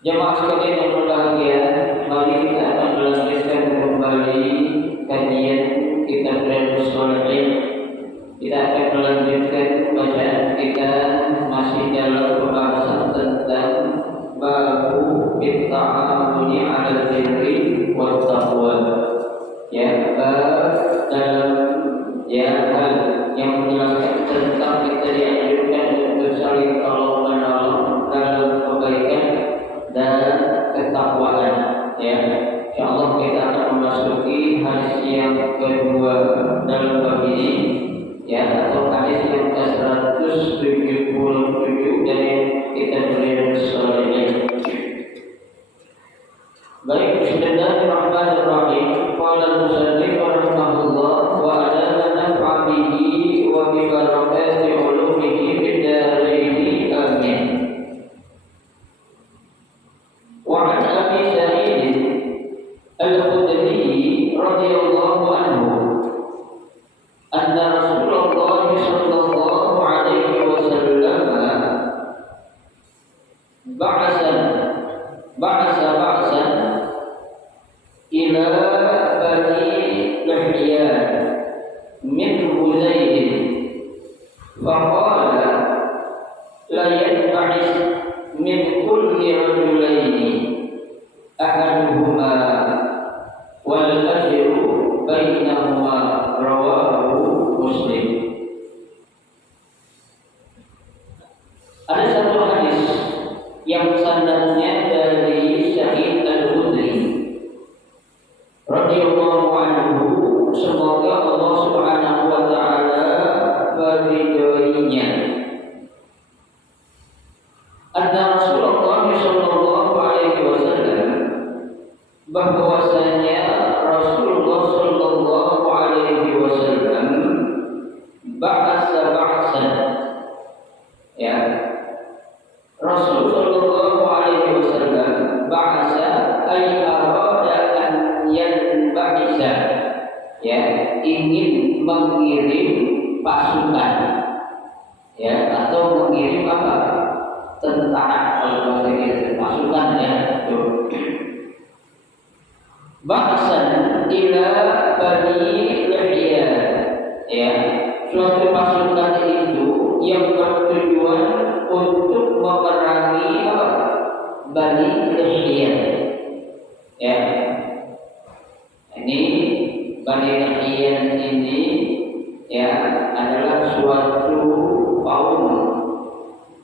Jemaah sekalian yang berbahagia, mari kita akan melanjutkan kembali kajian kitab Riyadhus Shalihin. Kita akan melanjutkan bacaan kita masih dalam pembahasan tentang babu bitta'amuni 'alal birri wat taqwa. Ya, dalam hal yang menjelaskan tentang kita dianjurkan untuk saling tolong menolong dalam kebaikan dan ketakwaan. Ya, insyaallah kita akan memasuki hadis yang kedua dalam bab ini, ya, atau hadis yang ke-177 dari kitab Riyadhus Shalihin. Baik, bismillahirrahmanirrahim. Qala al-musannif rahimahullah wa ala man nafa'a bihi wa bi barakati ulumihi fid dharain. Amin. Wa an Abi Sa'id al-Khudri radhiyallahu anhu anna Rasulullah sallallahu alaihi wasallam ba'asa ba'san ila bani Lahyan min Huzail faqala la yadba'is min kulli rajulaini ahaduhuma wal ajru bainahuma, rawahu Muslim. Ada satu hadis yang sanadnya dari Sa'id al-Khudri radhiyallahu anhu, semoga Allah Subhanahu wa taala meridhoinya. Anna Rasulullah sallallahu alaihi wasallam, bahwasanya Rasulullah sallallahu alaihi wasallam ba'san, ya, Rasul sallallahu alaihi wasallam ba'asa ay arada an yanba'isa, ya, ingin mengirim pasukan, ya, atau mengirim apa? Tentara, kalau bahasa Inggris pasukan, ya. Ba'san ila bani Lahyan, ya, suatu pasukan itu yang bertujuan untuk memerangi apa? Bani Lahyan, ya. Ini Bani Lahyan ini, ya, adalah suatu kaum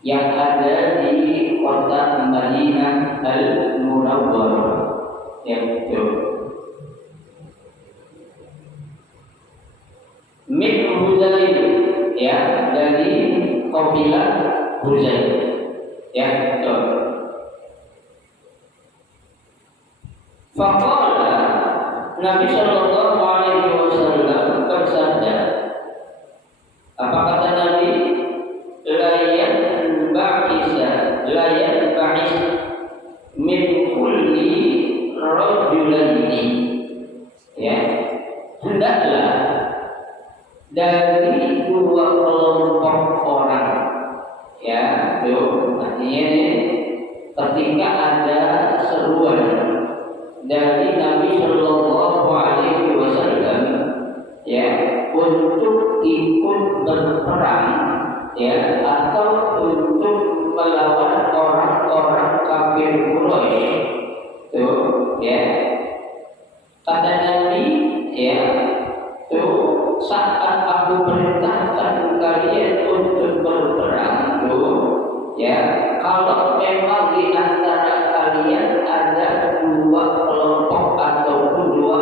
yang ada di kota Madinah Al-Munawwarah, ya, betul. Min Huzail, ya, dari kabilah Huzail, ya, betul. Faqala, Nabi sallallahu alaihi wasallam bersabda, apa kata Nabi? La yanba'is min kulli rajulaini, ya, hendaklah dari dua kelompok orang, ya, itu artinya ketika ada seruan dari Nabi Shallallahu Alaihi Wasallam, ya, untuk ikut berperang, ya, atau untuk melawan orang-orang kafir Quraisy, tuh, ya, kata Nabi, ya, tuh, saat aku perintahkan kalian untuk berperang, tuh, ya, kalau memang di antara kalian ada dua kelompok ataupun dua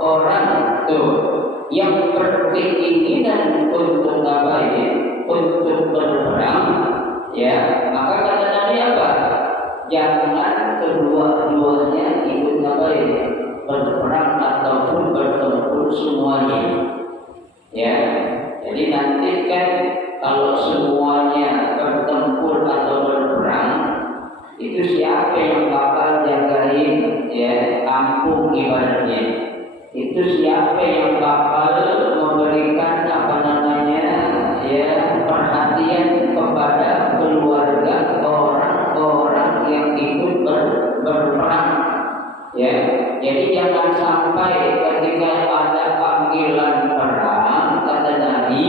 orang, tuh, yang berkeinginan untuk apa ini, untuk berperang, ya, maka kata Nabi apa? Jangan kedua-duanya ikut apa ini, berperang ataupun bertempur semuanya, ya. Jadi nanti kan kalau semuanya bertempur atau berperang, itu siapa yang bakal jagain, ya, kampung ibaratnya? Itu siapa yang bakal memberikan apa namanya, ya, perhatian kepada keluarga orang-orang yang ikut berperang. Ya, jadi jangan sampai ketika ada panggilan perang, kata Nabi,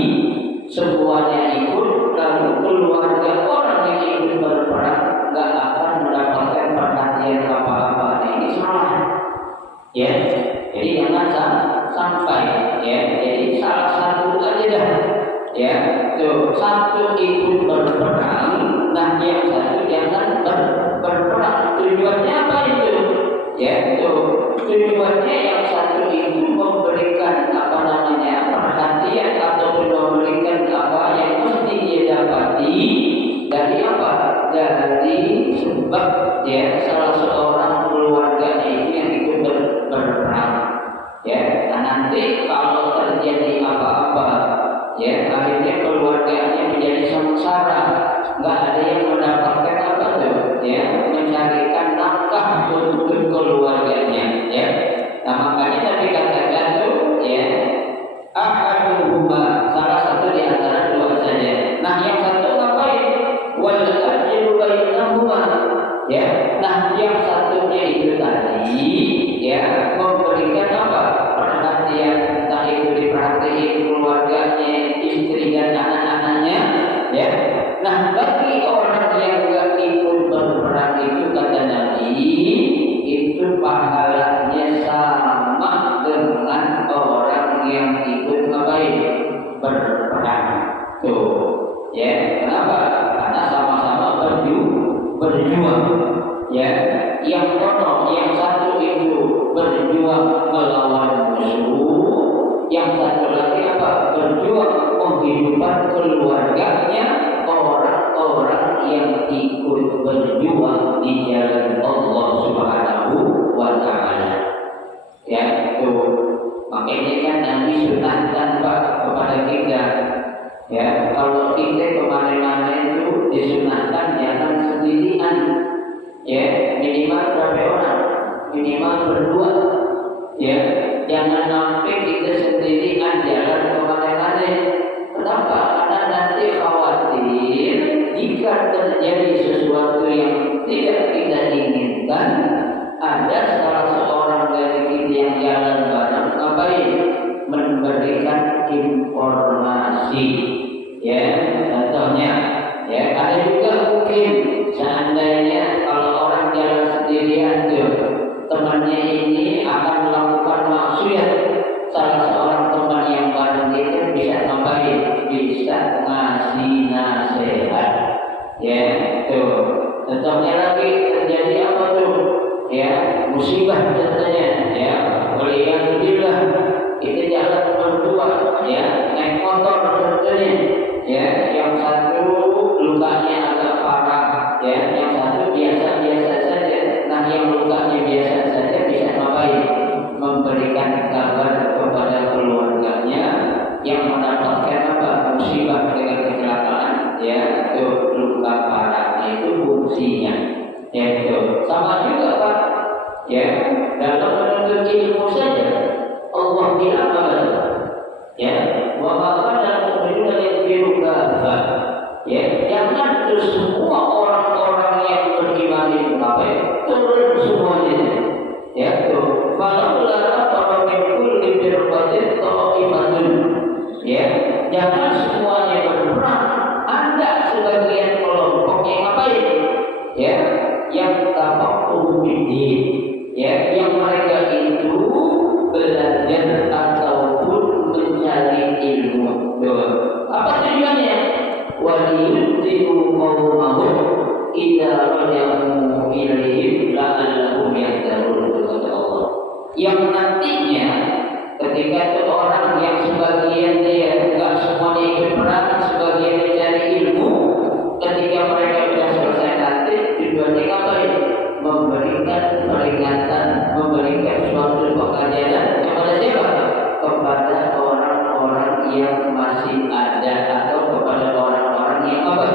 semuanya ikut, lalu keluarga orang yang ikut berperang nggak akan mendapatkan perhatian apa-apa. Nah, ini salah. Ya, jadi jangan sampai. Ya, jadi salah satu aja dah. Ya, tuh satu ikut berperang, nah yang satu jangan berperang. Tujuannya apa itu? Ya, tuh tujuannya yang satu itu memberikan perhatian ataupun memberikan apa yang mesti dia dapati dari apa? Dari sebab ya salah seorang keluarga itu yang ikut berperang. Ya, nah nanti kalau terjadi apa-apa, ya akhirnya keluarganya menjadi sengsara, nggak ada yang mendapatkan apa tuh? Ya, mencarikan nafkah untuk keluarganya. Ya, nah makanya Nabi katakan tuh, ya ahaduhuma, salah satu di antara dua saja. Nah yang satu ngapain? Wal ajru bainahuma. Ya, nah yang satunya itu tadi, ya memberikan apa? Perhatian, entah itu diperhatiin keluarganya, istri dan anak-anaknya. Ya, nah bagi orang yang gak ikut berperang itu kata Nabi, itu pahalanya sama dengan orang yang ikut ngapain? Berperang. Tuh, ya kenapa? Karena sama-sama berjuang. Ya, yang satu itu berjuang melawan musuh, yang satu lagi apa? Berjuang menghidupkan keluarganya, orang-orang yang ikut berjuang di jalan Allah Subhanahu wa Ta'ala. Ya, itu makanya kan Nabi sunahkan Pak kepada kita. Ya, kalau kita kemana-mana itu disunahkan jangan sendirian. Ya, minimal berapa orang? Minimal berdua. Ya, jangan sampai kita sendirian jalan kemana-mana. Kenapa? Karena nanti khawatir jika terjadi sesuatu yang tidak kita inginkan, ada salah seorang dari kita yang jalan bareng ngapain? Memberikan informasi. Ya, contohnya, ya ada juga mungkin seandainya kalau orang jalan sendirian tuh, temannya ini akan melakukan maksiat, salah seorang teman yang bareng itu bisa ngapain? Bisa ngasih nasihat. Ya, tuh. Contohnya lagi terjadi apa tuh? Ya, musibah contohnya. Ya, waliyadzubillah, kita jalan berdua, ya, naik motor contohnya. Ya, yang satu lukanya agak parah, ya, yang satu biasa-biasa saja. Nah, yang lukanya biasa saja bisa ngapain? Memberikan kabar kepada keluarganya yang mendapatkan apa? Musibah dengan kecelakaan, ya, itu luka parah, itu fungsinya. Ya, itu sama juga Pak. Ya, dalam menuntut ilmu saja Allah bilang apa? Ya, wa ma'ana mu'minuna yaghfiru kafa. Ya, jangan semua orang-orang yang beriman itu apa? Turun semuanya. Ya, tuh. Falau la tara min kulli firqatin ta'ifatun. Ya, jangan semuanya berperang. Ada sebagian kelompok yang ngapain? Ya, yang tafaqquh fiddin. Ya, yang mereka itu belajar ataupun mencari ilmu. Apa tujuannya? Waliyudhiru qawmahum idza raja'u ilaihim la'allahum yahtadun, kata Allah. Yang nantinya ketika itu orang yang sebagian dia enggak semuanya ikut perang, sebagian mencari ilmu, ketika mereka sudah selesai nanti tujuannya ngapain? Memberikan peringatan, memberikan suatu pengajaran kepada siapa? Kepada orang-orang yang masih ada atau kepada orang-orang yang apa?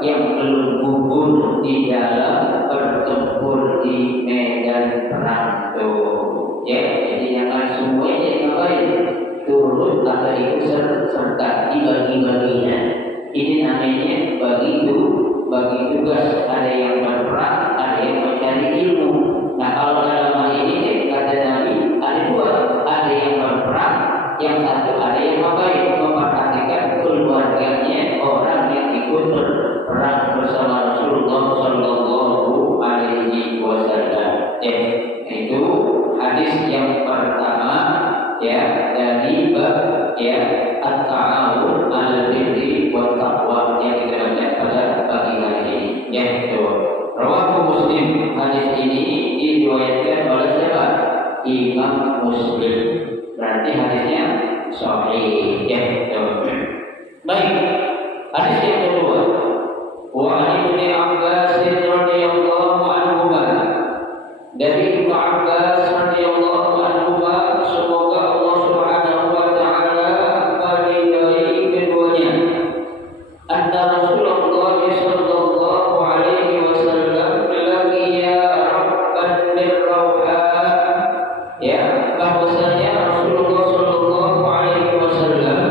Yang belum gugur di dalam bertempur di medan perang itu. Ya, jadi jangan semuanya ngapain? Turut atau ikut serta dibagi-baginya. Ini namanya bagi tugas. Ada yang berperang, ada yang mencari diriwayatkan oleh siapa? Imam Muslim. Berarti hadisnya sahih. Ya, baik. Hadis yang kedua, wa an Ibnu Abbas radhiyallahu anhu, dari Ibnu Abbas radhiyallahu anhu, semoga Allah Subhanahu wa taala meridai keduanya, anna Rasulullah sallallahu alaihi wasallam laqiya rabban birrawha, ya, bahwasanya Rasulullah sallallahu alaihi wasallam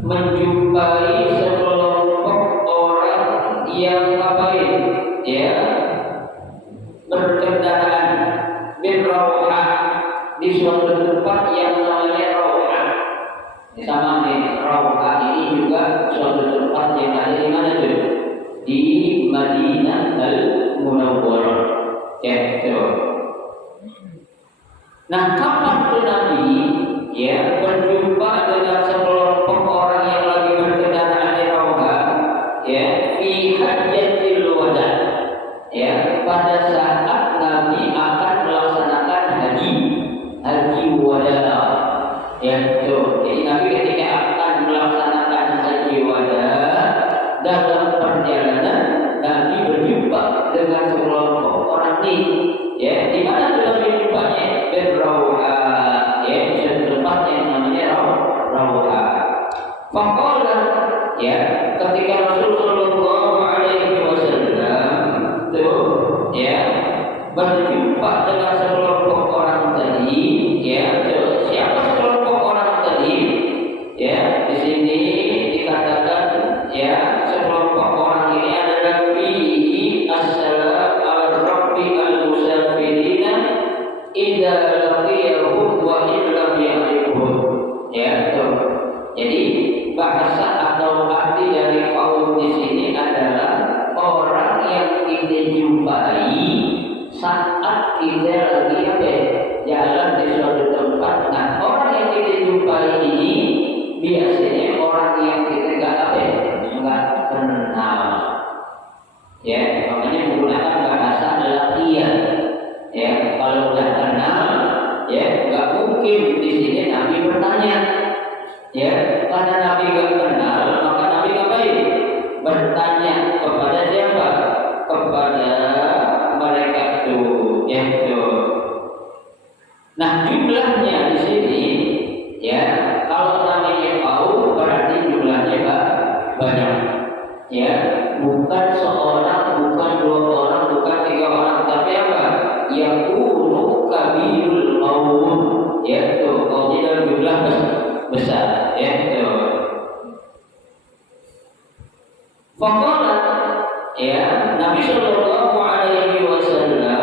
menjumpai sekelompok orang yang ngapain? Ya, berkendaraan birrawha di suatu tempat yang namanya Rawha. Sama nih, Rawha ini juga suatu tempat yang ada di mana tuh? Di Madinah Al-Munawwarah. Ya, coba. Nah, kapan tuh Nabi ya berjumpa dengan sekelompok orang yang lagi berkendaraan di Rawha? Ya, fi hajjatil wada. Ya, pada saat Nabi akan melaksanakan haji wada. Ya, itu. Jadi Nabi ketika akan melaksanakan haji wada, dalam perjalanan Nabi berjumpa dengan sekelompok orang ini. Ya, di mana tuh Nabi berjumpanya? Rawha, ya, di tempat yang namanya Rawha. Faqala, ya, ketika Rasulullah alaihi wasallam tuh, ya, berjumpa dengan sekelompok orang tadi, ya, tuh, siapa sekelompok orang tadi? Ya, di sini dikatakan, ya, sekelompok orang ini adalah fihi assalam ala rabbi al-musafirina idza laqiyahu wa illam ya'rifhu. Ya, tuh. Jadi bahasa atau arti dari kaum di sini adalah orang yang kita jumpai saat kita lagi apa? Jalan di suatu tempat. Nah, orang yang kita jumpai ini biasanya orang yang kita nggak kenal. Ya, makanya menggunakan bahasa laqiyan. Ya, kalau udah kenal, ya nggak mungkin di sini Nabi bertanya. Ya, karena Nabi nggak kenal, maka Nabi ngapain? Bertanya kepada siapa? Kepada mereka itu, ya itu. Nah, jumlahnya di sini, ya, kalau namanya tahu berarti jumlahnya banyak. Ya, bukan seorang, bukan dua orang, bukan tiga orang, tapi apa? Yakunu kabirul qaum, ya itu, kaumnya dalam jumlah besar, ya itu. Faqala, ya, Nabi sallallahu alaihi wasallam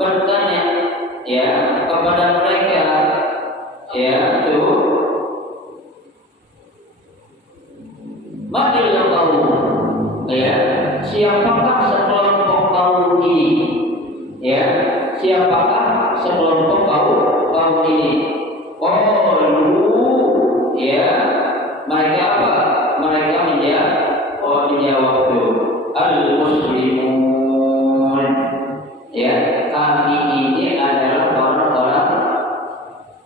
bertanya, ya, kepada mereka, ya itu, manil qaum, ya, siapakah sekelompok kaum ini? Ya, siapakah sekelompok kaum ini? Ya, mereka apa? Mereka menjawab itu al-muslimun. Ya, kami ini adalah orang-orang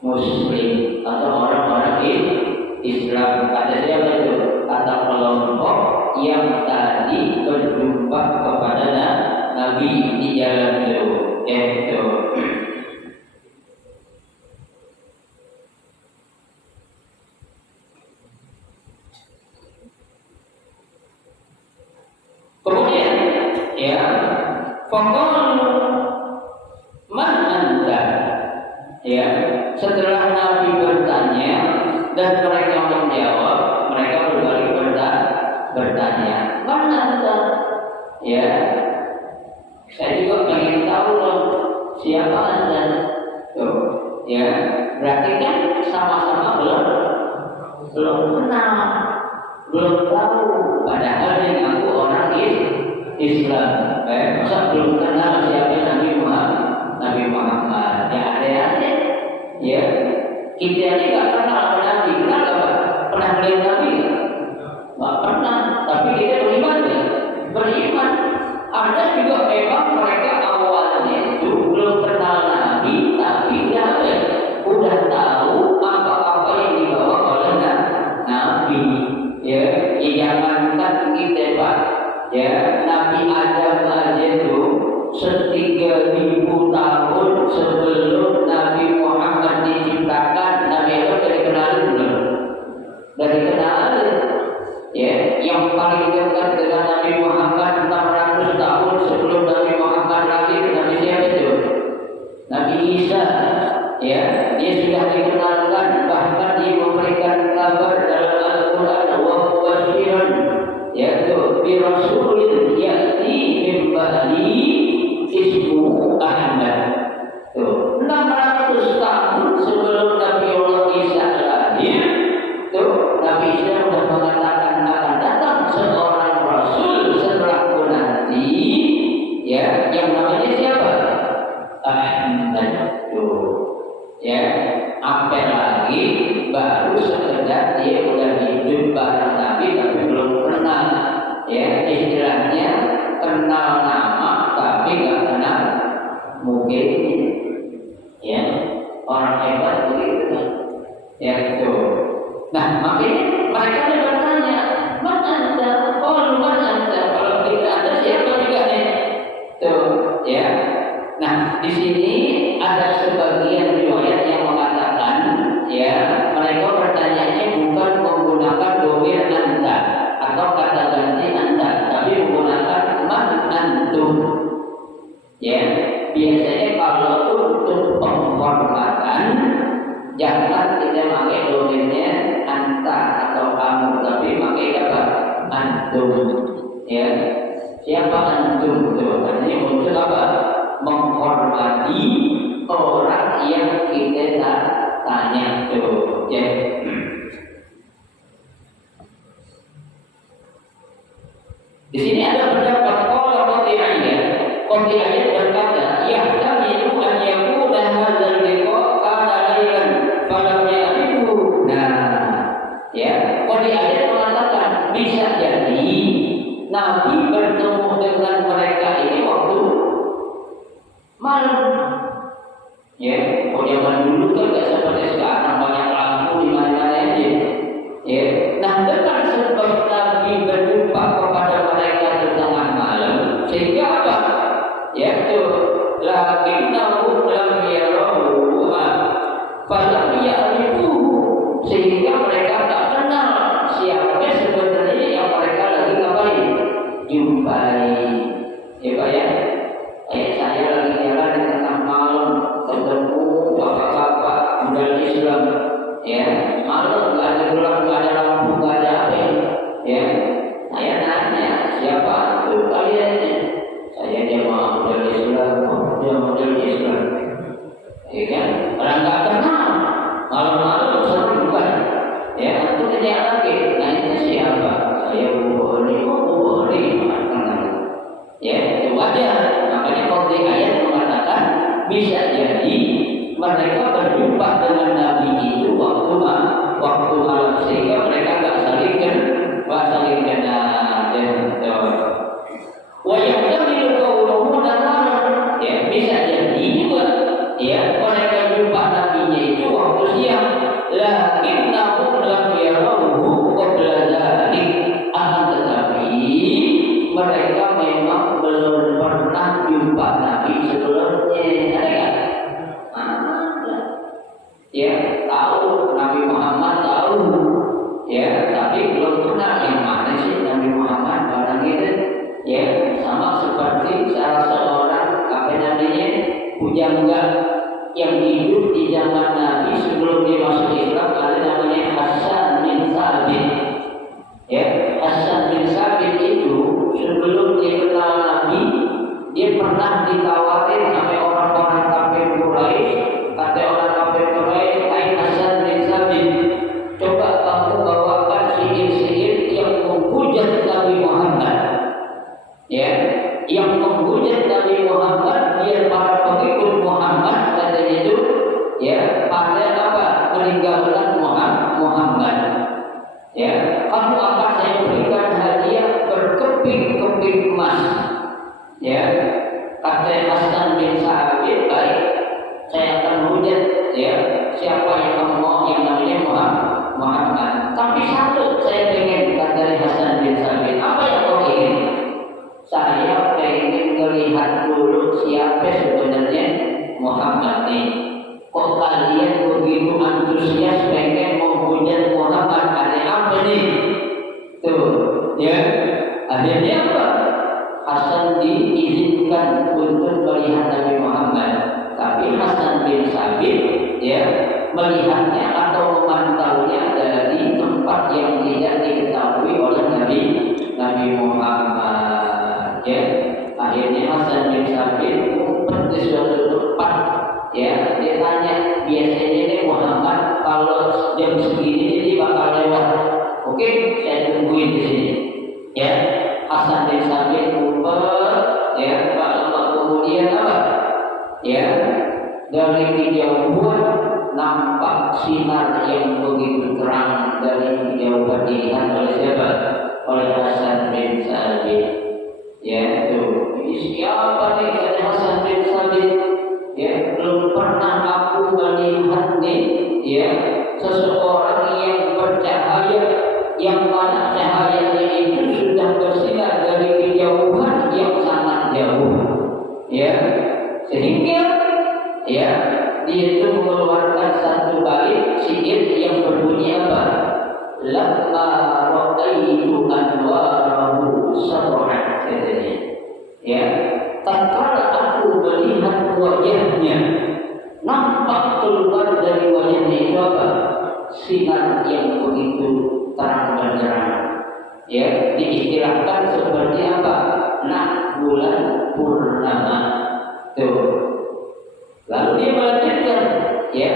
muslim atau orang-orang Islam. Kata siapa itu? Kata kelompok yang tadi berjumpa kepada Nabi di jalan itu. Itu. Kemudian, ya, faqalu man anta. Ya, setelah Nabi bertanya dan mereka menjawab, mereka berbalik bertanya, man anta? Ya, saya juga pengen tahu loh, siapa Anda? Tuh, ya, berarti kan sama-sama belum kenal, belum tahu. Padahal yang aku orang Islam, masa belum kenal siapa Nabi Muhammad? Ya ada, ya, kita ini nggak kenal Nabi, kenal apa? Pernah melihat Nabi? Nggak pernah, tapi kita beriman. Ada juga memang mereka awalnya itu belum 3000 tahun sebelum Nabi Muhammad diciptakan. Nabi itu sudah dikenalin belum? Sudah dikenalin. Ya, yang paling dekat dengan Nabi Muhammad 600 tahun sebelum Nabi Muhammad lahir, Nabi siapa itu? Nabi Isa. Ya, dia sudah dikenalkan, bahkan dia memberikan kabar dalam Al-Quran wa mubasyiran, yaitu bi rasulin ya'ti min ba'di ismuhu Ahmad. Tuh, 600 tahun sebelum Nabi Allah Isa lahir, tuh Nabi Isa sudah mengatakan akan datang seorang rasul setelahku nanti, ya, yang namanya siapa? Ahmad. Tuh. Ya, apa lagi baru sekedar dia udah hidup bareng Nabi tapi belum kenal. Ya, istilahnya kenal nama tapi nggak kenal mungkin. Ya, orang hebat begitu. Ya itu. Nah, makanya mereka ada bertanya, mana anda? Oh, mana anda? Kalau tidak ada siapa juga nih? Tuh, ya. Nah, di sini ada sebagian riwayat yang mengatakan, ya, mereka bertanyanya bukan menggunakan domir anta atau kata ganti anta, tapi menggunakan man antum. Ya, biasanya kalau untuk penghormatan jangan tidak pakai domirnya anta atau kamu, tapi pakai apa? Antum. Ya, siapa antum? Tuh, artinya muncul apa? Menghormati orang yang kita tanya tuh, ya. Di sini ada pendapat kalau Qati'iyah berkata, yahtamilu an yakuna hadzal liqa kana lailan falam ya'rifu. Nah, ya, Qati'iyah mengatakan bisa jadi Nabi bertemu dengan mereka ini waktu malam. Ya, kalau zaman dulu kan nggak seperti sekarang banyak lampu di mana-mana aja. Ya, nah dengan sebab Nabi berjumpa kepada mereka di tengah malam, sehingga apa? Yaitu lakinnahum lam yarahu falam ya'rifu, sehingga mereka tak kenal siapa sebenarnya yang mereka lagi ngapain jumpai. Ya Pak ya. Saya lagi jalan di tengah malam ketemu bapak-bapak modal Islam, ya, malam nggak ada gelap, nggak ada lampu, nggak ada apa, ya. Saya nanya siapa tuh kalian? Saya jemaah modal Islam, dia modal Islam, ya kan? Orang nggak kenal, malam-malam seru kan? Ya, aku tanya lagi, nah itu siapa? Saya Bukhari, ya, itu wajar. Makanya Qati'iyah mengatakan bisa jadi mereka berjumpa dengan Nabi itu waktu malam, sehingga mereka nggak saling kenal. Wa yahtamilu qawluhu naharan, ya bisa jadi juga, ya, mereka jumpa Nabinya itu waktu siang, lakinnahum lam yarahu qabla dzalik, akan tetapi mereka memang belum pernah jumpa Nabi sebelumnya. Ada nggak? Ada. Ya, tahu Nabi Muhammad, tahu. Ya, tapi belum kenal yang mana sih Nabi Muhammad orang itu. Ya, sama seperti salah seorang apa namanya pujangga yang hidup di zaman Nabi sebelum dia masuk Islam, ada namanya Hasan bin Sabit. Ya, Hasan bin Sabit itu sebelum dia kenal Nabi, dia pernah ditawarin sama orang-orang kafir Quraisy. Kata orang kafir Quraisy, "Hai Hasan bin Sabit, coba kamu bawakan sihir-sihir yang menghujat Nabi Muhammad." Ya, yang menghujat Nabi Muhammad biar para pengikut Muhammad katanya itu, ya, pada apa? Meninggalkan Muhammad. Ya, kamu akan saya berikan hadiah berkeping-keping emas. Ya, kata Hasan bin Sabit melihatnya atau memantaunya dari tempat yang tidak diketahui oleh Nabi Muhammad. Ya, akhirnya Hasan bin Sabit ngumpet di suatu tempat. Ya, dia tanya, biasanya nih Muhammad kalau jam segini dia bakal lewat. Oke, saya tungguin di sini. Ya, Hasan bin Sabit ngumpet. Ya, lama kemudian apa? Ya, dari kejauhan nampak sinar yang begitu terang dari kejauhan dilihat oleh siapa? Oleh Hasan bin Sabit. Ya, tuh. Ini siapa nih? Kata Hasan bin Sabit. Ya, belum pernah aku melihat nih, ya, seseorang yang bercahaya, yang mana cahayanya itu sudah bersinar dari kejauhan yang sangat jauh. Ya, sehingga ya dia itu mengeluarkan satu balik sihir yang berbunyi apa? Lamma ra'aitu anwarahu sab'an, katanya. Ya, tatkala aku melihat wajahnya, nampak keluar dari wajahnya itu apa? Sinar yang begitu terang benderang. Ya, diistilahkan seperti apa? Nah, bulan purnama. Tuh. Lalu dia melanjutkan, ya,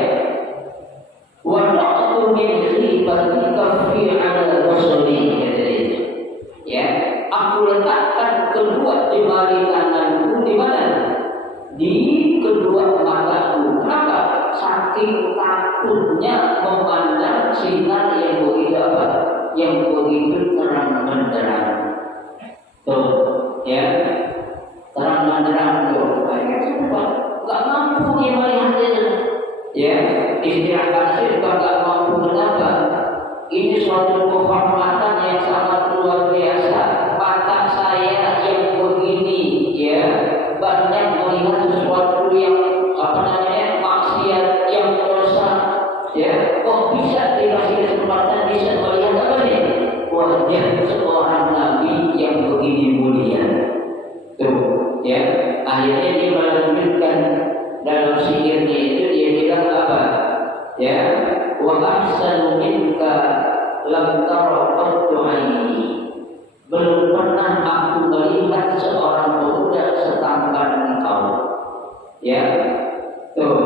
wa naqtu min khifatika fi ala rasuli, ya, aku letakkan kedua jemari tanganku di mana? Di kedua mataku. Kenapa? Saking takutnya memandang sinar yang begitu apa? Yang begitu terang benderang. Tuh, ya, terang benderang tuh. Gak mampu dia melihatnya. Ya, istilah kasih gak mampu. Kenapa? Ini suatu kehormatan yang sangat luar biasa. Mata saya yang begini, ya, banyak melihat sesuatu yang maksiat, yang dosa. Ya, kok bisa dikasih kesempatan bisa melihat apa nih? Wajah seorang nabi yang begini mulia. Tuh, ya, akhirnya dia melanjutkan dalam sihirnya itu, dia bilang apa? Ya, wa ahsanu minka lam tara qattu aini. Belum pernah aku melihat seorang pemuda setampan engkau. Ya, tuh,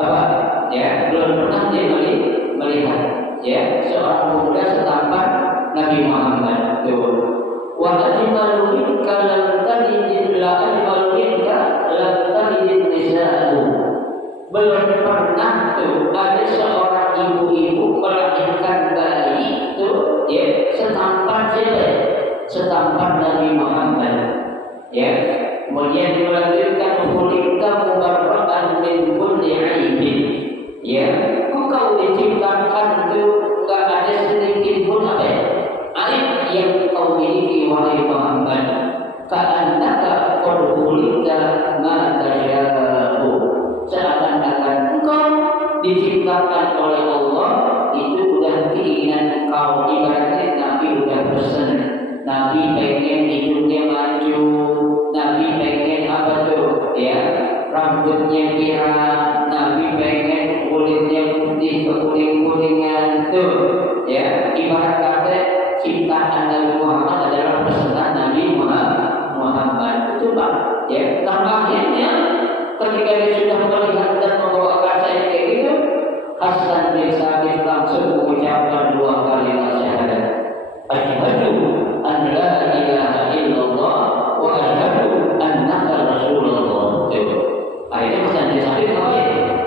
apa? Ya, belum pernah dia melihat, ya, seorang pemuda setampan Nabi Muhammad. Tuh, wa ajmalu minka lam talid la ajmalu minka lam talid nisa'u. Belum pernah tuh ada seorang ibu-ibu melahirkan bayi tuh, ya, setampan siapa? Setampan Nabi Muhammad. Ya, kemudian dilanjutkan khuliqta mubarra'an min kulli aibin. Ya, engkau diciptakan tuh enggak ada sedikit pun apa ya? Aib yang kau miliki wahai Muhammad. Ka'annaka qad khuliqta ma tasya'u. Seakan-akan engkau diciptakan oleh Allah, itu udah keinginan engkau. Ibaratnya Nabi udah pesan, Nabi pengen hidungnya maju, Nabi pengen apa tuh? Ya, rambutnya pirang, Nabi pengen kulitnya putih kekuning-kuningan tuh. Ya, ibarat kata ciptaan Nabi Muhammad adalah pesanan Nabi Muhammad. Itu Pak. Ya, akhirnya ketika dia sudah melihat dan membawakan saya kayak gitu, Hasan bin Sabit langsung mengucapkan dua kalimat syahadat. Asyhadu an la ilaha illallah wa asyhadu annaka rasulullah. Akhirnya Hasan bin Sabit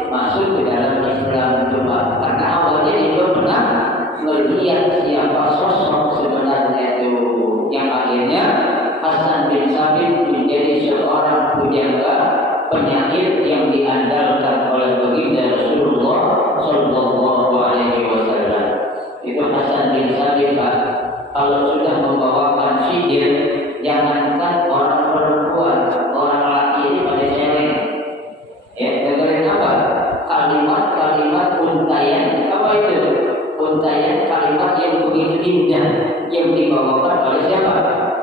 masuk ke dalam Islam coba. Karena awalnya dia belum pernah melihat siapa sosok sebenarnya itu. Yang akhirnya Hasan bin Sabit menjadi seorang pujangga, penyair yang diandalkan oleh baginda Rasulullah Sallallahu Alaihi Wasallam. Itu Hasan bin Sabit, Pak. Kalau sudah membawakan sihir, jangankan orang perempuan, orang laki ini pada cewek. Ya, dengerin apa? Kalimat-kalimat untayan, apa itu? Untayan kalimat yang begitu indah yang dibawakan oleh siapa?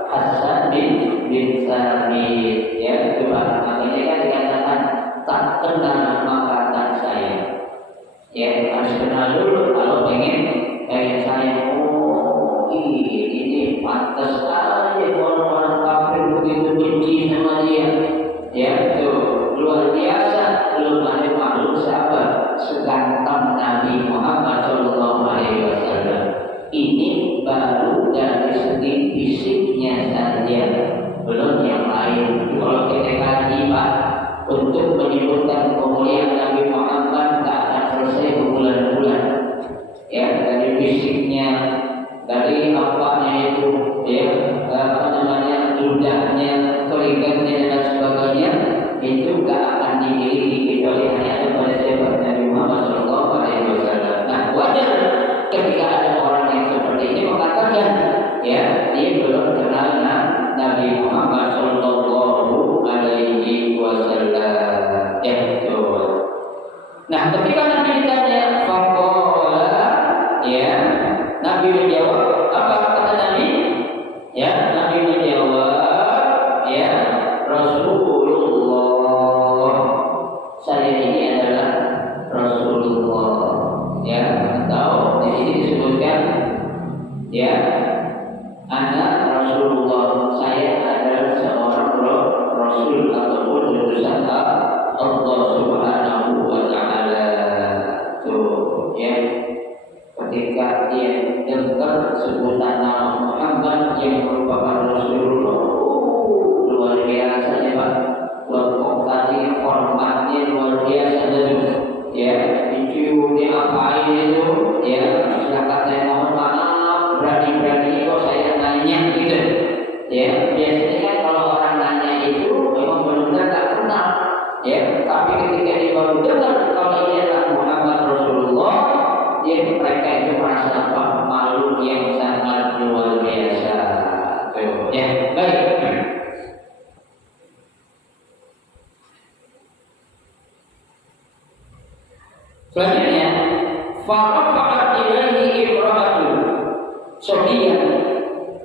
Hasan bin Sabit. Ya, coba makanya kan dikatakan tak kenal maka tak sayang. untuk menyebutkan kemuliaan Nabi Muhammad tak akan selesai berbulan-bulan. Ya, dari fisiknya, dari apanya itu, ya, ludahnya, keringatnya dan sebagainya, itu tak akan dimiliki kecuali hanya ada pada siapa Nabi Muhammad SAW. Nah, wajar ketika ada orang yang seperti ini mengatakan, ya, dia belum kenal Nabi Muhammad SAW. Ya, betul. Nah, ketika Nabi ditanya, faqala, ya, Nabi menjawab, apa kata Nabi? Ya, Nabi menjawab, ya, Rasulullah. Saya ini adalah Rasulullah. Ya, atau di sini disebutkan, ya, anak Rasulullah. Saya adalah seorang Rasul ataupun utusan Allah Subhanahu wa Ta'ala. Tuh, ya. Ketika dia dengar sebutan nama Muhammad yang merupakan Rasulullah, luar biasa ya Pak. Kelompok tadi hormatnya luar biasa dulu. Ya, dicium, diapain itu, ya, silakan saya mohon maaf, berani-berani kok saya nanya gitu. Ya, biasanya kan kalau orang nanya itu memang benar-benar tak kenal. Ya, tapi ketika dia baru dengar kalau ini adalah Muhammad Rasulullah, mereka itu merasa apa? Malu yang sangat luar biasa. Tuh, ya, baik. Selanjutnya, farafa'at ilaihi imra'atu Sofian.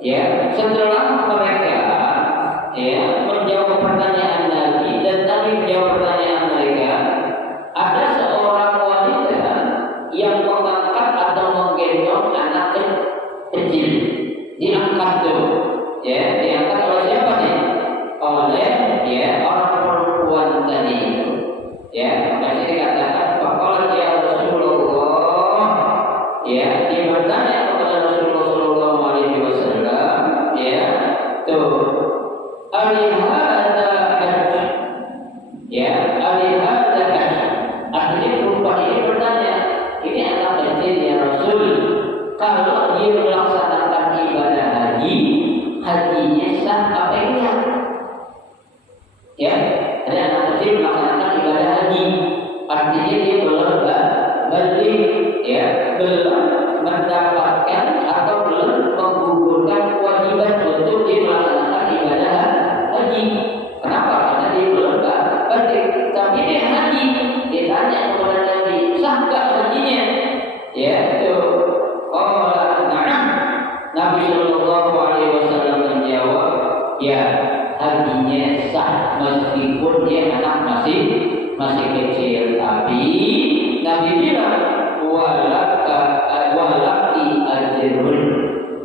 Ya, setelah mereka, ya, menjawab pertanyaan Nabi dan Nabi menjawab pertanyaan mereka, ada seorang wanita yang mengangkat atau menggendong anak kecil. Diangkat tuh, ya, diangkat oleh siapa nih? Oleh, ya, orang perempuan tadi itu. Ya, makanya dikatakan faqala ya Rasulullah. Ya, dia bertanya kepada Rasulullah sallallahu alaihi wasallam, ya, tuh, alihada hajj. Ya, alihada hajj. Artinya perempuan ini bertanya, ini anak kecil ya Rasul, kalau dia melaksanakan ibadah haji, hajinya sah apa enggak? Ya, ada anak kecil melaksanakan ibadah haji, artinya dia belum balik, ya, belum mendapatkan atau belum menggugurkan kewajiban untuk dia melaksanakan ibadah haji. Kenapa? Karena dia belum balik, tapi dia haji. Ditanya kepada Nabi, sah nggak hajinya? Ya, itu. Oh, na'am. Nabi Shallallahu Alaihi Wasallam menjawab, ya, hajinya sah meskipun dia anak masih kecil. Tapi Nabi bilang, walaki ajrun,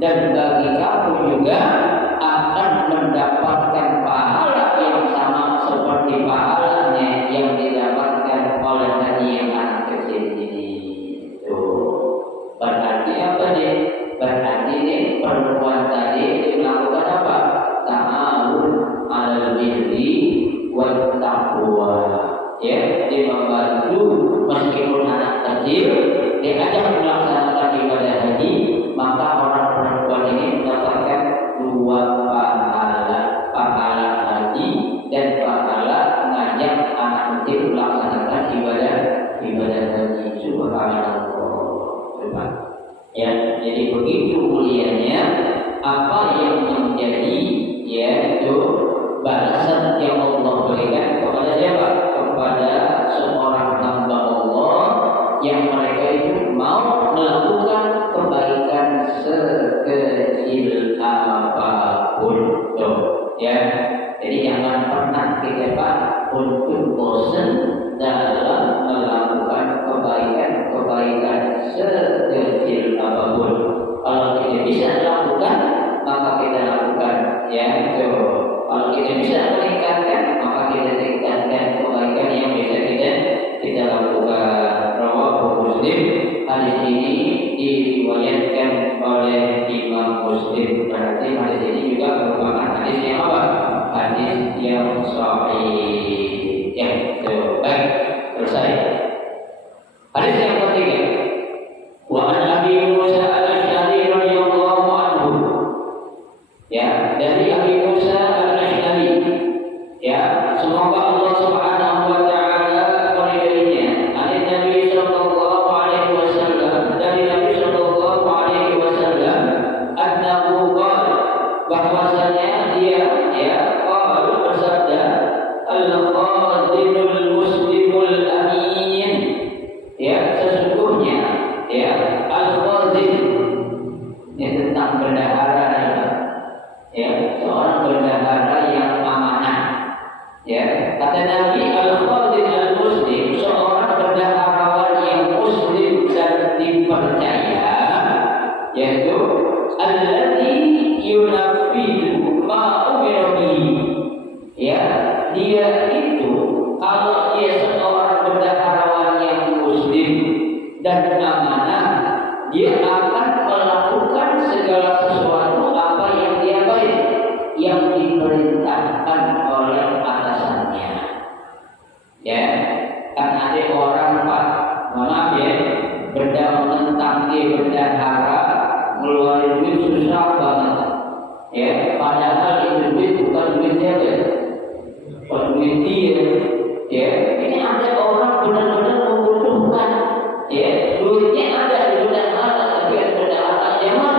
dan bagi kamu juga akan mendapatkan pahala yang sama seperti pahalanya yang didapatkan oleh tadi yang anak kecil ini. Tuh, berarti apa nih? Berarti nih perempuan tadi melakukan apa? Ta'awun 'alal birri wat taqwa. Ya, dia membantu meskipun anak kecil, dia ajak melaksanakan ibadah haji, maka orang perempuan ini mendapatkan dua pahala, pahala haji dan pahala mengajak anak kecil melaksanakan ibadah haji. Subhanallah. Coba. Ya, jadi begitu mulianya apa yang menjadi, yaitu balasan yang Allah berikan kepada siapa? Kepada seorang hamba Allah yang mereka itu mau melakukan kebaikan sekecil apapun. Tuh, ya. Jadi jangan pernah kita untuk bosan dalam melakukan kebaikan sekecil apapun. Kalau kita bisa lakukan, maka kita lakukan. Ya, tuh. Kalau kita bisa meningkatkan, maka kita tingkatkan kebaikan yang bisa kita lakukan. Rawahu Muslim. Hadis ini diriwayatkan oleh Imam Muslim. Berarti hadis ini juga merupakan hadis yang apa? Hadis yang sahih. Ya. kata Nabi al-Khalid al-Muslim, seorang bendaharawan yang muslim dan dipercaya, yaitu alladzi yunafidu ma umira bihi. Ya, dia itu kalau dia seorang bendaharawan yang muslim dan amanah, dia akan melakukan segala sesuatu apa yang dia baik, yang diperintahkan oleh atasannya. Ya, kan ada orang Pak, maaf ya, menentang dia bendahara, ngeluarin duit susah banget. Ya, padahal itu duit bukan duit siapa? Bukan duit dia. Ya, ini ada orang benar-benar membutuhkan. Ya, duitnya ada di bendahara, tapi ada bendahara jangan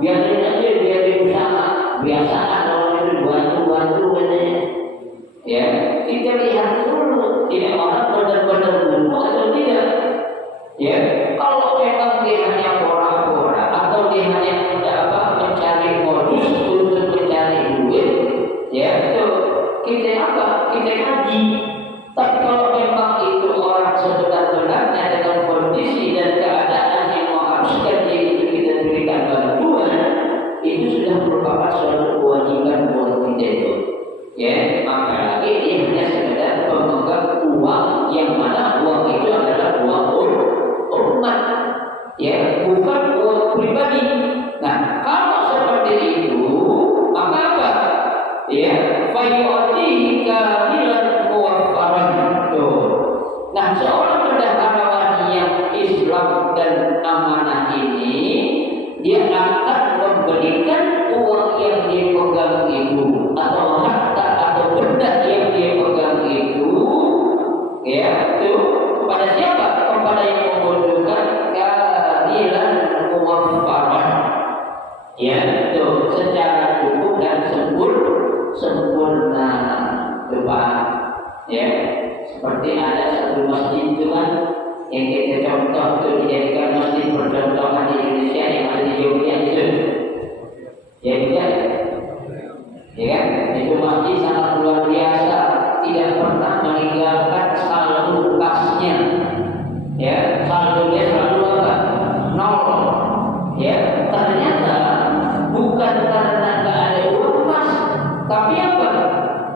biarin aja dia berusaha. Biasaan orang itu bantu katanya. Ya, kita lihat dulu ini orang benar-benar butuh atau tidak. Ya, kalau memang dia hanya pura-pura atau dia hanya mencari modus untuk mencari duit, ya itu kita kita kaji. Tapi kalau memang itu orang sebenar-benarnya dengan kondisi dan keadaan yang mengharuskan dia itu kita berikan bantuan, itu sudah merupakan suatu kewajiban buat kita itu. Ya, maka lagi dia hanya sekedar pemegang uang yang mana uang itu adalah uang umat, ya, bukan uang pribadi. Nah, kalau seperti itu, maka apa? Ya, fayu'tihi kamilan muwaffaran. Nah, seorang bendaharawan yang Islam dan amanah ini, dia akan memberikan uang yang dia pegang itu atau harta atau benda yang dia pegang itu, ya, itu kepada siapa? Kepada yang membutuhkan keadilan muwaffaran. Ya, itu secara cukup dan sempurna. Coba, ya, seperti ada satu masjid itu kan yang kita contoh untuk dijadikan masjid percontohan di Indonesia yang ada di Jogja itu. Ya juga, ya kan? Itu masjid sangat luar biasa, tidak pernah meninggalkan saldo kasnya. Ya, saldonya selalu apa? Nol. Ya, ternyata bukan karena nggak ada uang kas, tapi apa?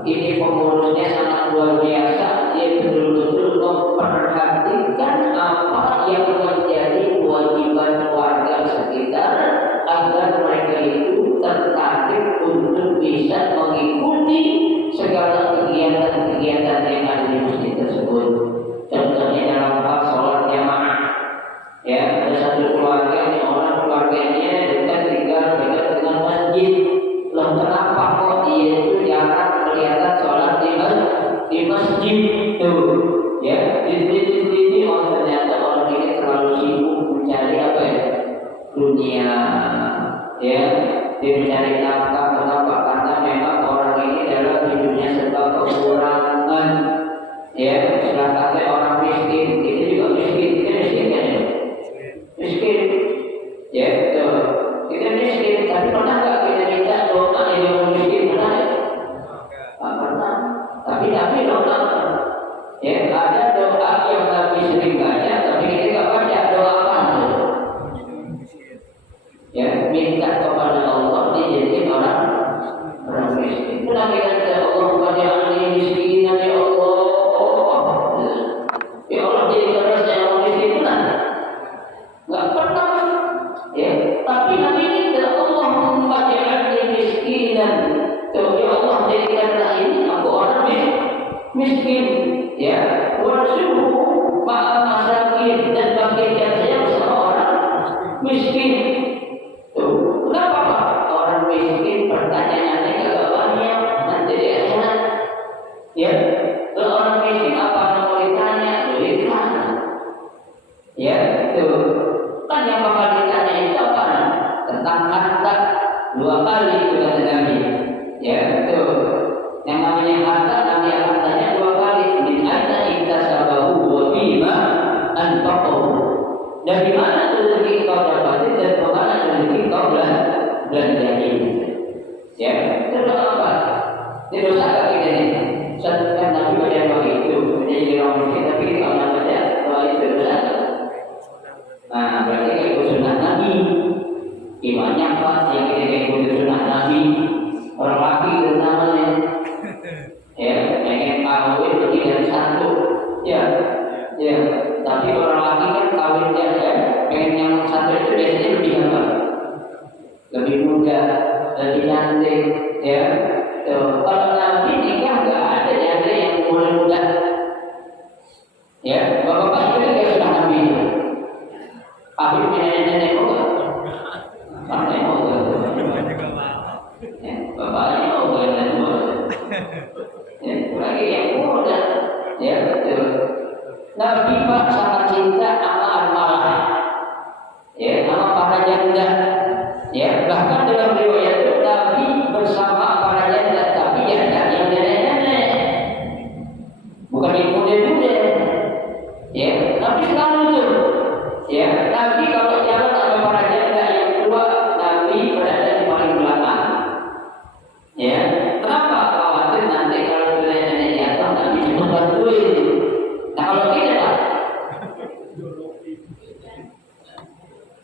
Ini pengurusnya sangat luar biasa. Dia betul-betul memperhatikan apa yang menjadi kewajiban warga sekitar agar mereka itu tertarik untuk bisa mengikuti segala kegiatan-kegiatan yang ada di masjid tersebut. Contohnya dalam hal sholat jamaah. Ya, ada satu keluarga ini, orang keluarganya dekat tinggal dekat dengan masjid. Loh, kenapa kok dia itu jarang kelihatan sholat di masjid itu? Ya, di orang ternyata orang ini terlalu sibuk mencari apa ya? Dunia. Ya, dia mencari nafkah. Kenapa? Karena memang orang ini dalam hidupnya serba kekurangan. Ya, setelah kata orang miskin, kita juga miskin. Kita miskin kan ya? Miskin. Ya, betul. Kita miskin, tapi pernah nggak kita minta doa yang orang miskin? Pernah ya? Tak pernah. Tapi doa. Ya, ada doa yang Nabi sering baca, tapi kita nggak baca doa apa? Ya, minta kepada Allah dijadikan orang miskin. Pernah kita kata Allah waj'alni miskinan ya Allah. Ya Allah jadikan saya orang miskin pernah? Nggak pernah. Ya, tapi Nabi minta Allahumma waj'alni miskinan. Tuh, ya Allah jadikanlah ini aku orang miskin. Ya, warzuqhu ma'a masakin, dan bagikan saya bersama orang miskin. Tuh, kenapa Pak? Orang miskin pertanyaannya agak banyak, nanti dia enak. Ya, kalau orang miskin apa yang mau ditanya? Duit mana? Ya, itu kan yang bakal ditanya itu apa? Tentang harta 2 kali itu kata Nabi. Ya, itu yang namanya harta Nabi akan tanya 2 kali. Min aina intasabahu wa bima anfaqahu. Dari mana rezeki kau dapatin dan kemana rezeki kau belanjain? Ya, itu apa? Itu dosa kita ini. Kan Nabi yang kita ikuti sunnah Nabi. Orang laki terutamanya, ya pengen kawin lebih dari satu, ya. Tapi orang laki kan kawinnya ya, pengen yang satu itu biasanya lebih apa? Lebih muda, lebih cantik, ya. Kalau Nabi nikah nggak ada yang muda-muda. Ya, bapak-bapak itu kan sudah Nabi itu. Habib nenek-nenek kok nggak? Bapaknya mau nggak? Ya, bapaknya mau nggak dan mau. Ya, lagi yang muda. Ya, betul. Nabi Pak sangat cinta sama al-malah. Ya, sama para janda. Ya, bahkan dalam riwayat itu Nabi bersama para janda, tapi janda yang nenek-nenek, bukan yang muda-muda. Ya, Nabi selalu itu. Ya, Nabi kalau jalan sama para janda yang tua, Nabi berada di paling belakang. Ya, kenapa? Khawatir nanti kalau nenek-nenek jatuh, Nabi cuma bantuin. Nah kalau kita Pak,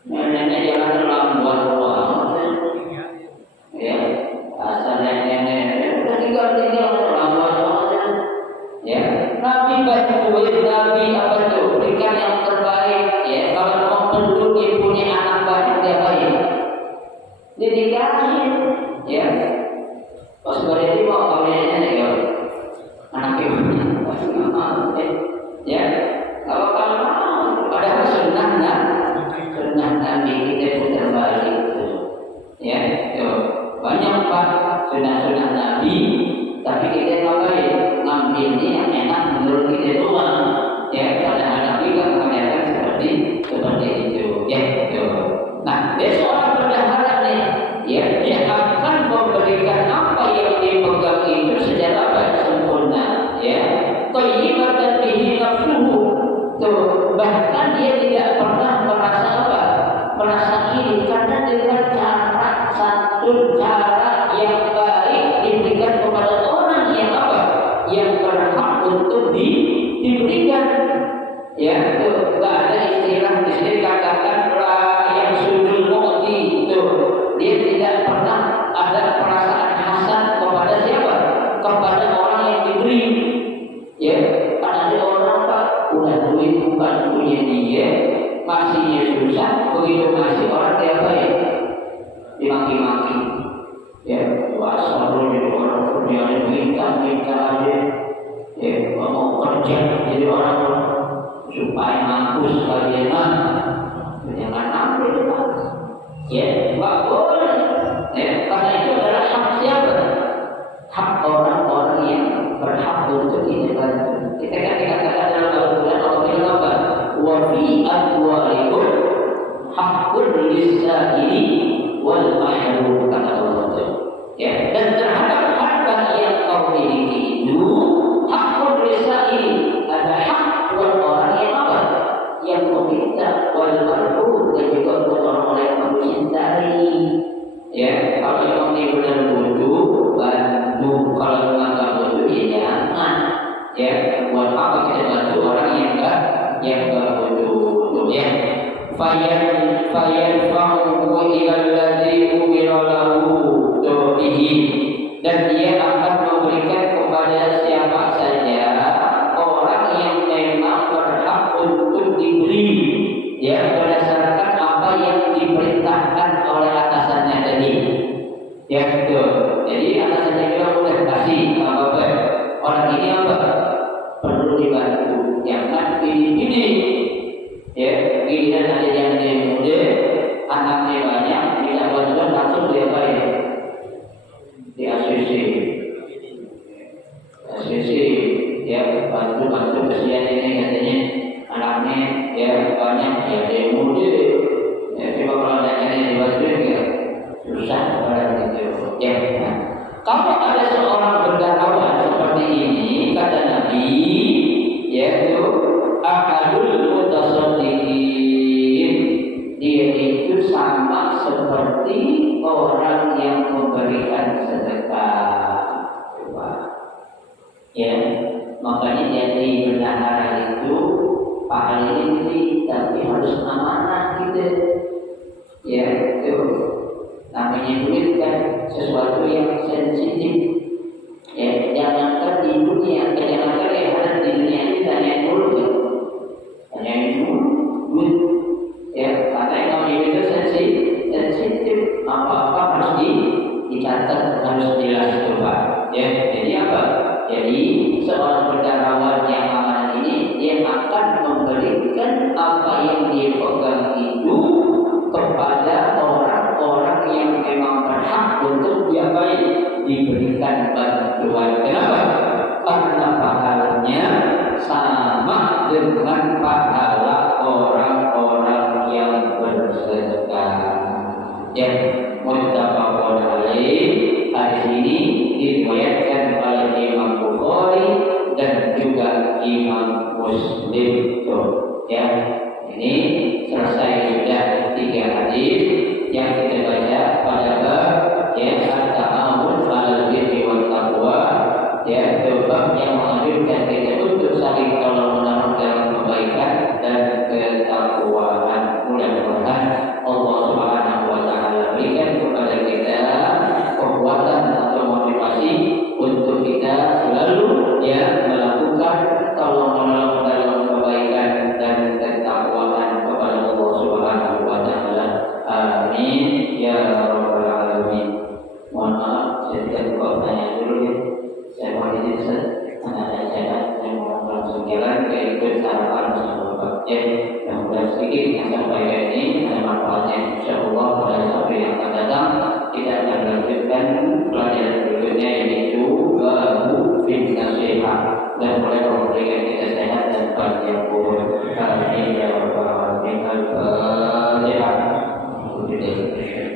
nenek jalan lambat banget. Ya, asal nenek udah tinggal lambat banget. Ya, Nabi bantuin, Nabi apa tuh? Berikan yang terbaik. Ya, kalau mau penduduk yang punya anak banyak dia baik, dinikahin. Ya, pas berarti mau kawinnya ya, anak ibu. Ya, kalau padahal sunnah Nabi kita pun terbalik. Ya, banyak Pak sunnah Nabi, tapi kita ngapain? Ngambilnya yang enak menurut kita doang. Ya, padahal Nabi kan mengajarkan seperti itu. Ya, nah, besok orang berharap nih, ya, dia akan memberikan apa yang dipegang itu secara baik sempurna. Ya, thayyibatan bihi nafsuhu. Bahkan dia tidak pernah merasa apa? Merasa iri karena dengan satu cara yang baik diberikan kepada orang yang apa? Yang berhak untuk diberikan. Ya, itu nggak ada istilah katakan yang sujud mu'ti itu. Dia tidak pernah ada perasaan hasad kepada siapa? Kepada orang yang diberi. Ya, ada orang Pak udah duit bukan punya dia, masihnya susah, begitu masih orang dia baik, dimaki-maki. Ya, asal jadi orang kerjanya minta aja. Ya, mau kerja jadi orang supaya mampus kalian mah, jangan ambil Pak. Ya, nggak boleh. Ya, karena itu adalah hak siapa? Hak orang-orang yang berhak untuk dibantu. Kita kan dikatakan dalam Al-Quran Allah bilang apa? Wa fi amwalikum haqqun lis-sa'ili wal mahrum, kata Allah. Ya, dan terhadap harta yang kau miliki itu haqqun lis-sa'ili, ada hak buat orang yang apa? Yang meminta, wal mahrum, dan juga buat orang-orang yang mencintai. Ya, kalau memang dia benar butuh, bantu. Kalau enggak butuh, ya jangan. Ya, buat apa kita bantu orang yang enggak butuh? Ya, fa'uhu ila alladzi umira lahu bihi, dan dia akan memberikan kepada siapa saja orang yang memang berhak untuk diberi. Ya, berdasarkan apa yang diperintahkan oleh atasannya tadi. Ya, betul. Jadi atasannya bilang udah kasih apa orang ini apa perlu dibantu, jangan ini. Ya, giliran ada yang muda, anaknya banyak, minta bantuan langsung dia bayar di ACC. Ya, bantu kesian ini katanya anaknya ya banyak, ya dia muda. Ya, coba kalau anaknya dibantuin ya susah orang gitu. Ya, nah, kalau ada seorang berdarawan seperti ini, kata Nabi, yaitu akadul mutasaddiqin, dia itu sama seperti orang yang memberikan sedekah. Coba. Ya, makanya jadi bendahara itu pahalanya tinggi, tapi harus amanah gitu. Ya, itu. Namanya duit kan sesuatu yang sensitif. Ya, jangankan di dunia, jangankan yang di dunia ini hanya dulu ya, hanya itu duit. Ya, karena ekonomi itu sensitif, apa-apa harus dicatat, harus jelas coba. Ya, jadi apa? Jadi seorang berdarawan yang amanah ini dia akan memberikan apa yang dia pegang itu kepada orang-orang yang memang berhak untuk diberikan bantuan. Kenapa? Karena pahalanya sama dengan pahala orang-orang yang bersedekah. Ya, muttafaqun alaih. Hadis ini diriwayatkan oleh Imam Bukhari dan juga Imam Muslim. Ya, ini selesai sudah 3 hadis yang kita baca pada bab ya at-ta'awun 'alal birri wat taqwa, ya bab yang menganjurkan kita untuk saling tolong-menolong dalam kebaikan dan ketakwaan. Mudah-mudahan Allah Subhanahu wa taala berikan kepada kita kekuatan atau motivasi untuk kita selalu ya melakukan tolong-menolong dalam kebaikan dan ketakwaan kepada Allah Subhanahu wa taala. Amin ya rabbal alamin. Mohon maaf, saya tidak buka tanya dulu ya. Saya mau izin saya mau langsung jalan ke ikut sarapan bersama Bapak. Ya, yang sudah sedikit yang sampaikan ini